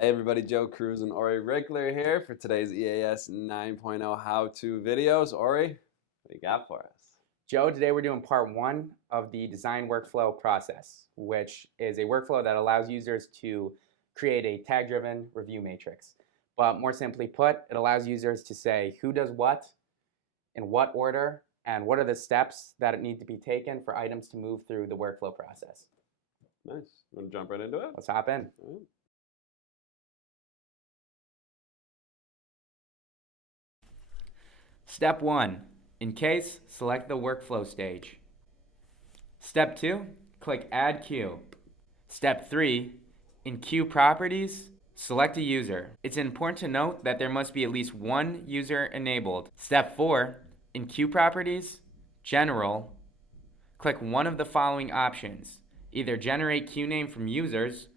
Hey everybody, Joe Cruz and Ori Rickler here for today's EAS 9.0 how-to videos. Ori, what do you got for us? Joe, today we're doing part one of the design workflow process, which is a workflow that allows users to create a tag-driven review matrix. But more simply put, it allows users to say who does what, in what order, and what are the steps that need to be taken for items to move through the workflow process. Nice. Want to jump right into it? Let's hop in. All right. Step 1. In case, select the workflow stage. Step 2. Click Add Queue. Step 3. In Queue Properties, select a user. It's important to note that there must be at least one user enabled. Step 4. In Queue Properties, General, click one of the following options. Either generate queue name from users,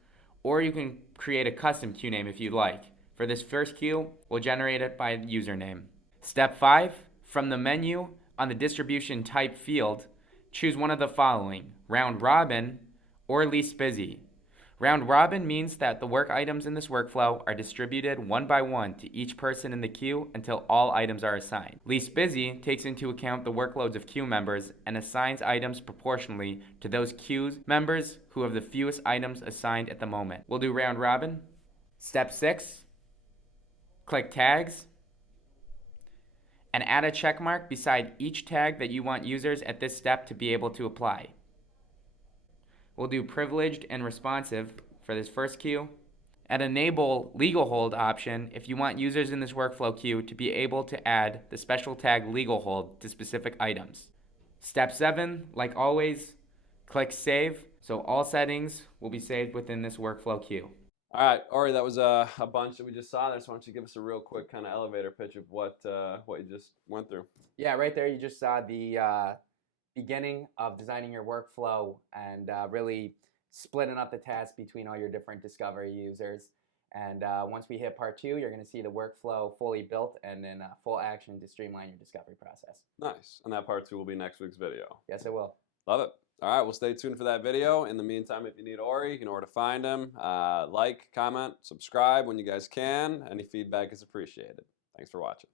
or you can create a custom queue name if you'd like. For this first queue, we'll generate it by username. Step 5. From the menu on the distribution type field, choose one of the following: round robin or least busy. Round robin means that the work items in this workflow are distributed one by one to each person in the queue until all items are assigned. Least busy takes into account the workloads of queue members and assigns items proportionally to those queue members who have the fewest items assigned at the moment. We'll do round robin. Step 6. Click tags and add a check mark beside each tag that you want users at this step to be able to apply. We'll do privileged and responsive for this first queue, and enable legal hold option if you want users in this workflow queue to be able to add the special tag legal hold to specific items. Step 7, like always, click save, so all settings will be saved within this workflow queue. All right, Ori, that was a bunch that we just saw there. So why don't you give us a real quick kind of elevator pitch of what you just went through? Yeah, right there you just saw the beginning of designing your workflow and really splitting up the task between all your different Discovery users. And once we hit part 2, you're going to see the workflow fully built and in full action to streamline your Discovery process. Nice. And that part 2 will be next week's video. Yes, it will. Love it. All right, well, stay tuned for that video. In the meantime, if you need Ori, you know where to find him. Like, comment, subscribe when you guys can. Any feedback is appreciated. Thanks for watching.